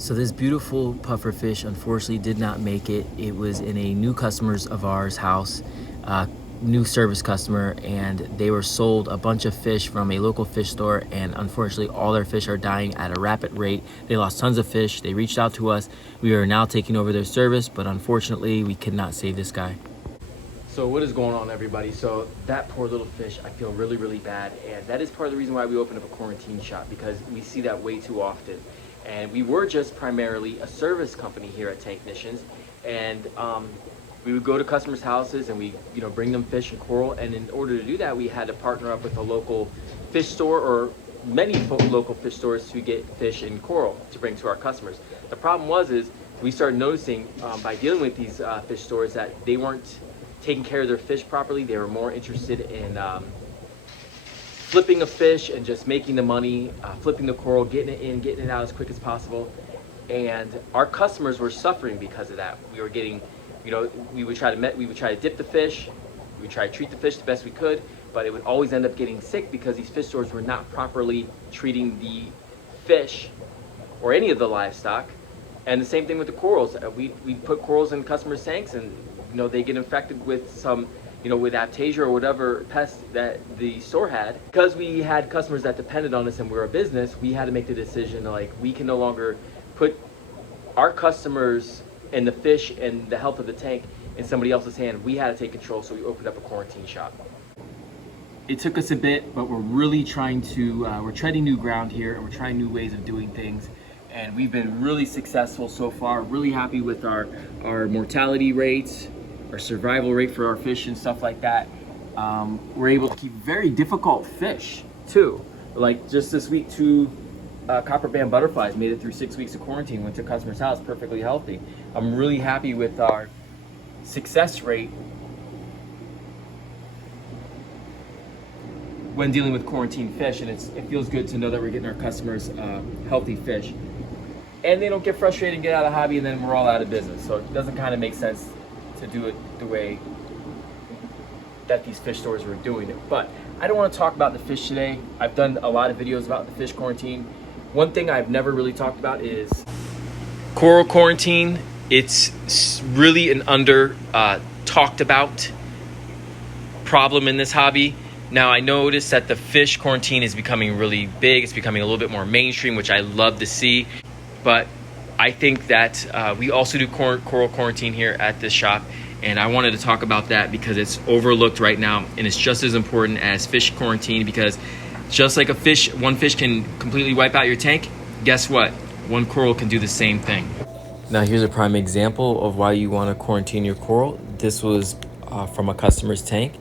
So this beautiful pufferfish unfortunately did not make it. It was in a new customer's of ours house, new service customer, and they were sold a bunch of fish from a local fish store, and unfortunately all their fish are dying at a rapid rate. They lost tons of fish. They reached out to us. We are now taking over their service, but unfortunately we could not save this guy. So what is going on, everybody? So that poor little fish, I feel really, really bad. And that is part of the reason why we opened up a quarantine shop, because we see that way too often. And we were just primarily a service company here at Tanknicians. And we would go to customers' houses and we, bring them fish and coral. And in order to do that, we had to partner up with a local fish store or many local fish stores to get fish and coral to bring to our customers. The problem is we started noticing by dealing with these fish stores that they weren't taking care of their fish properly. They were more interested in flipping a fish and just making the money, flipping the coral, getting it in, getting it out as quick as possible. And our customers were suffering because of that. We were getting, we would try to dip the fish, we would try to treat the fish the best we could, but it would always end up getting sick because these fish stores were not properly treating the fish or any of the livestock. And the same thing with the corals. We put corals in customers' tanks, and they get infected with some, with aptasia or whatever pest that the store had. Because we had customers that depended on us and we're a business, we had to make the decision, like, we can no longer put our customers and the fish and the health of the tank in somebody else's hand. We had to take control, so we opened up a quarantine shop. It took us a bit, but we're really trying to, we're treading new ground here, and we're trying new ways of doing things. And we've been really successful so far. Really happy with our mortality rates, our survival rate for our fish and stuff like that. We're able to keep very difficult fish too. Like just this week, 2 copper band butterflies made it through 6 weeks of quarantine, went to customer's house perfectly healthy. I'm really happy with our success rate when dealing with quarantine fish, and it feels good to know that we're getting our customers healthy fish. And they don't get frustrated and get out of the hobby, and then we're all out of business. So it doesn't kind of make sense to do it the way that these fish stores were doing it. But I don't want to talk about the fish today. I've done a lot of videos about the fish quarantine. One thing I've never really talked about is coral quarantine. It's really an under talked about problem in this hobby. Now, I noticed that the fish quarantine is becoming really big. It's becoming a little bit more mainstream, which I love to see. But I think that we also do coral quarantine here at this shop, and I wanted to talk about that because it's overlooked right now, and it's just as important as fish quarantine, because just like one fish can completely wipe out your tank, guess what? One coral can do the same thing. Now here's a prime example of why you want to quarantine your coral. This was from a customer's tank.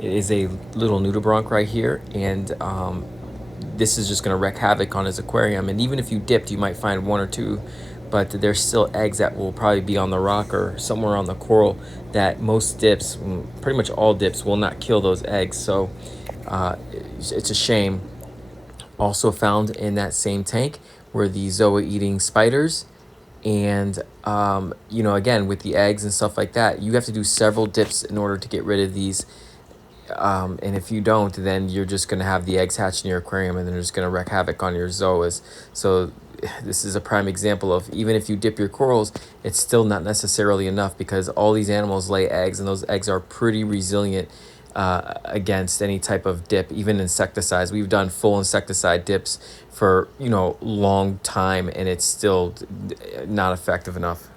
It is a little nudibranch right here, and this is just going to wreak havoc on his aquarium. And even if you dipped, you might find 1 or 2, but there's still eggs that will probably be on the rock or somewhere on the coral that most dips, pretty much all dips, will not kill those eggs. So it's a shame. Also found in that same tank were the zoa-eating spiders. And again, with the eggs and stuff like that, you have to do several dips in order to get rid of these. And if you don't, then you're just going to have the eggs hatch in your aquarium, and they're just going to wreak havoc on your zoas. So this is a prime example of, even if you dip your corals, it's still not necessarily enough, because all these animals lay eggs, and those eggs are pretty resilient against any type of dip, even insecticides. We've done full insecticide dips for long time, and it's still not effective enough.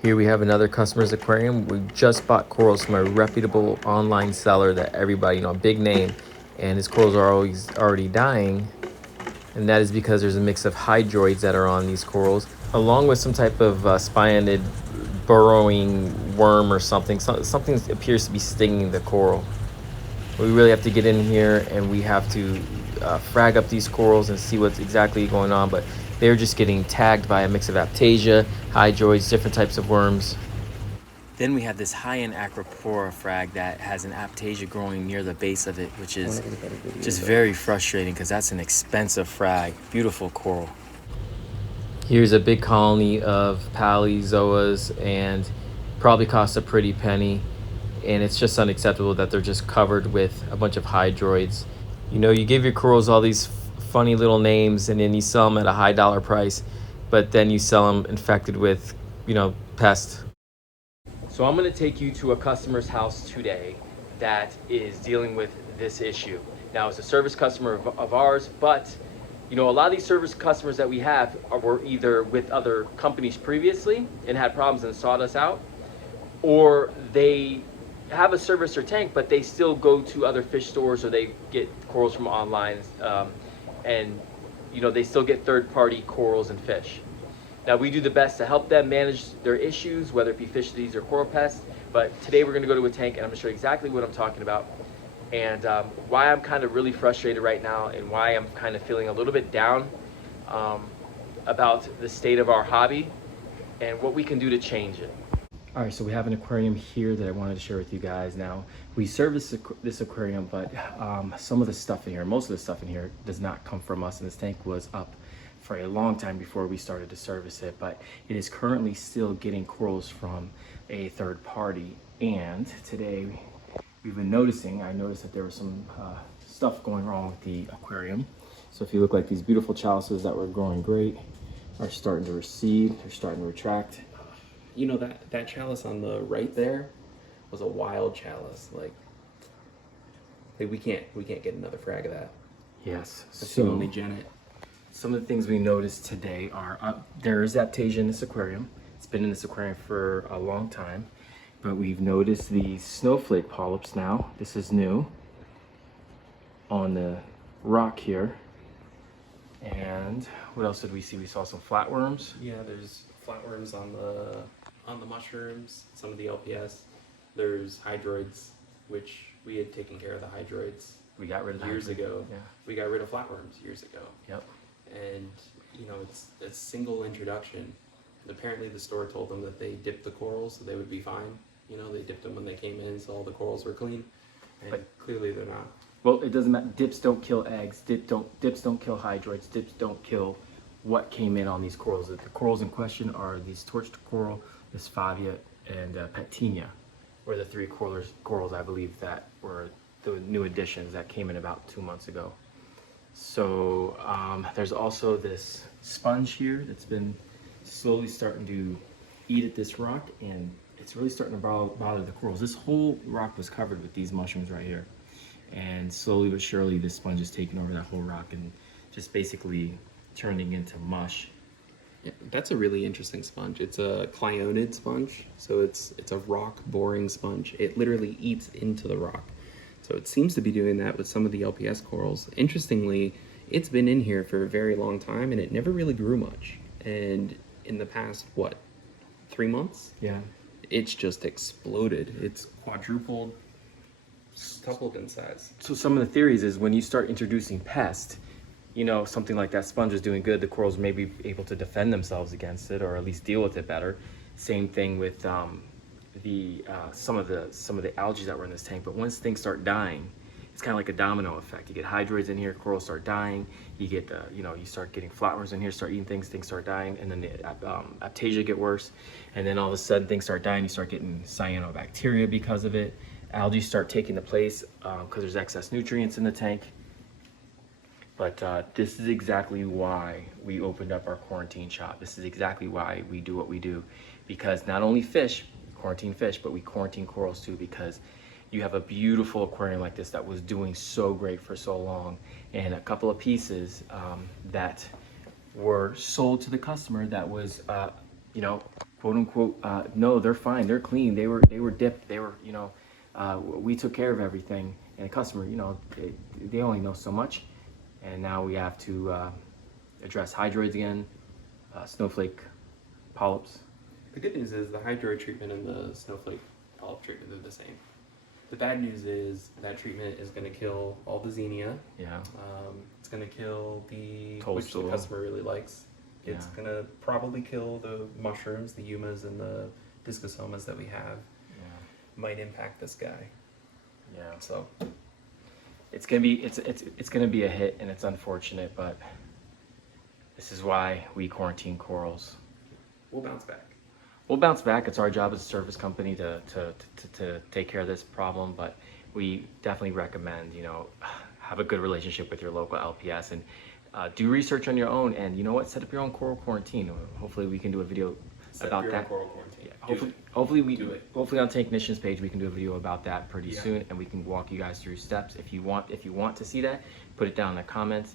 Here we have another customer's aquarium. We just bought corals from a reputable online seller that everybody, big name, and his corals are always already dying. And that is because there's a mix of hydroids that are on these corals, along with some type of spionid burrowing worm or something. Something appears to be stinging the coral. We really have to get in here, and we have to frag up these corals and see what's exactly going on. But they're just getting tagged by a mix of aptasia, hydroids, different types of worms. Then we have this high-end acropora frag that has an aptasia growing near the base of it, which is just very frustrating because that's an expensive frag. Beautiful coral. Here's a big colony of palizoas, and probably cost a pretty penny. And it's just unacceptable that they're just covered with a bunch of hydroids. You give your corals all these funny little names, and then you sell them at a high dollar price, but then you sell them infected with, pests. So I'm going to take you to a customer's house today that is dealing with this issue. Now, it's a service customer of ours, but a lot of these service customers that we have were either with other companies previously and had problems and sought us out, or they have a service or tank, but they still go to other fish stores or they get corals from online, and they still get third-party corals and fish. Now, we do the best to help them manage their issues, whether it be fish disease or coral pests. But today we're going to go to a tank, and I'm going to show you exactly what I'm talking about, and why I'm kind of really frustrated right now, and why I'm kind of feeling a little bit down about the state of our hobby and what we can do to change it. All right, so we have an aquarium here that I wanted to share with you guys. Now, we service this aquarium, but some of the stuff in here, most of the stuff in here does not come from us, and this tank was up for a long time before we started to service it, but it is currently still getting corals from a third party. And today we've been I noticed that there was some stuff going wrong with the aquarium. So if you look, like these beautiful chalices that were growing great are starting to recede, they're starting to retract. That chalice on the right there was a wild chalice. Like we can't get another frag of that. Yes. So only Janet. Some of the things we noticed today are there is aptasia in this aquarium. It's been in this aquarium for a long time, but we've noticed these snowflake polyps now. This is new on the rock here. And what else did we see? We saw some flatworms. Yeah, there's flatworms on the mushrooms, some of the LPS. There's hydroids, which we had taken care of the hydroids. We got rid of years ago. Yeah. We got rid of flatworms years ago. Yep. And it's a single introduction. Apparently the store told them that they dipped the corals so they would be fine. They dipped them when they came in so all the corals were clean, but clearly they're not. Well, it doesn't matter. Dips don't kill eggs. Dips don't kill hydroids. Dips don't kill what came in on these corals. The corals in question are these torched coral, this Favia, and Petinia, were the three corals I believe that were the new additions that came in about 2 months ago. So there's also this sponge here that's been slowly starting to eat at this rock, and it's really starting to bother the corals. This whole rock was covered with these mushrooms right here, and slowly but surely this sponge is taking over that whole rock and just basically turning into mush. Yeah, that's a really interesting sponge. It's a clionid sponge, so it's a rock boring sponge. It literally eats into the rock. So it seems to be doing that with some of the LPS corals. Interestingly, it's been in here for a very long time and it never really grew much. And in the past, 3 months? Yeah. It's just exploded. It's quadrupled, tupled in size. So some of the theories is when you start introducing pests, something like that sponge is doing good, the corals may be able to defend themselves against it or at least deal with it better. Same thing with some of the algae that were in this tank. But once things start dying, it's kind of like a domino effect. You get hydroids in here, corals start dying. You get you start getting flatworms in here, start eating things start dying, and then the aptasia get worse. And then all of a sudden things start dying. You start getting cyanobacteria because of it. Algae start taking the place because there's excess nutrients in the tank. But this is exactly why we opened up our quarantine shop. This is exactly why we do what we do, because not only quarantine fish, but we quarantine corals too, because you have a beautiful aquarium like this that was doing so great for so long, and a couple of pieces that were sold to the customer that was, quote unquote, no, they're fine, they're clean, they were dipped, they were, we took care of everything, and the customer, they only know so much, and now we have to address hydroids again, snowflake polyps. The good news is the hydroid treatment and the snowflake polyp treatment are the same. The bad news is that treatment is going to kill all the xenia. Yeah. It's going to kill which the customer really likes. Yeah. It's going to probably kill the mushrooms, the eumas, and the discosomas that we have. Yeah. Might impact this guy. Yeah. So it's gonna be a hit, and it's unfortunate, but this is why we quarantine corals. We'll bounce back. We'll bounce back. It's our job as a service company to take care of this problem, but we definitely recommend, have a good relationship with your local LPS. And do research on your own, and you know what, set up your own coral quarantine. Hopefully we can do a video about that. Coral quarantine. Yeah, hopefully on Technicians page we can do a video about that pretty soon, and we can walk you guys through steps. If you want to see that, put it down in the comments,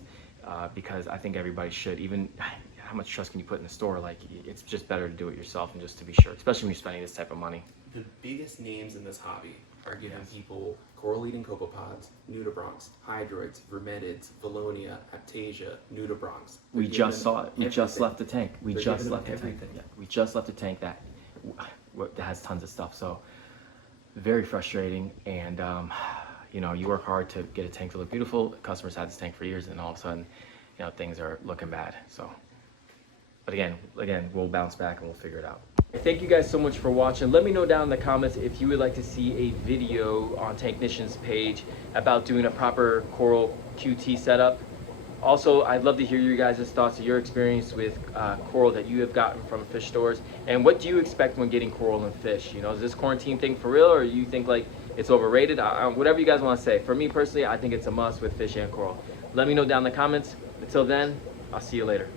because I think everybody should. Even how much trust can you put in the store? Like, it's just better to do it yourself and just to be sure, especially when you're spending this type of money. The biggest names in this hobby are giving people coral-eating copepods, nudibranchs, hydroids, vermetids, valonia, aptasia, nudibranchs. We just saw it. We just left the tank. We just left the tank. Yeah, we just left the tank that has tons of stuff. So very frustrating. And you know, you work hard to get a tank to look beautiful. Customers had this tank for years, and all of a sudden, you know, things are looking bad. So, but again, we'll bounce back and we'll figure it out. Thank you guys so much for watching. Let me know down in the comments if you would like to see a video on Technicians page about doing a proper coral QT setup. Also, I'd love to hear you guys' thoughts of your experience with coral that you have gotten from fish stores, and what do you expect when getting coral and fish? You know, is this quarantine thing for real, or you think like it's overrated? Whatever you guys want to say. For me personally, I think it's a must with fish and coral. Let me know down in the comments. Until then, I'll see you later.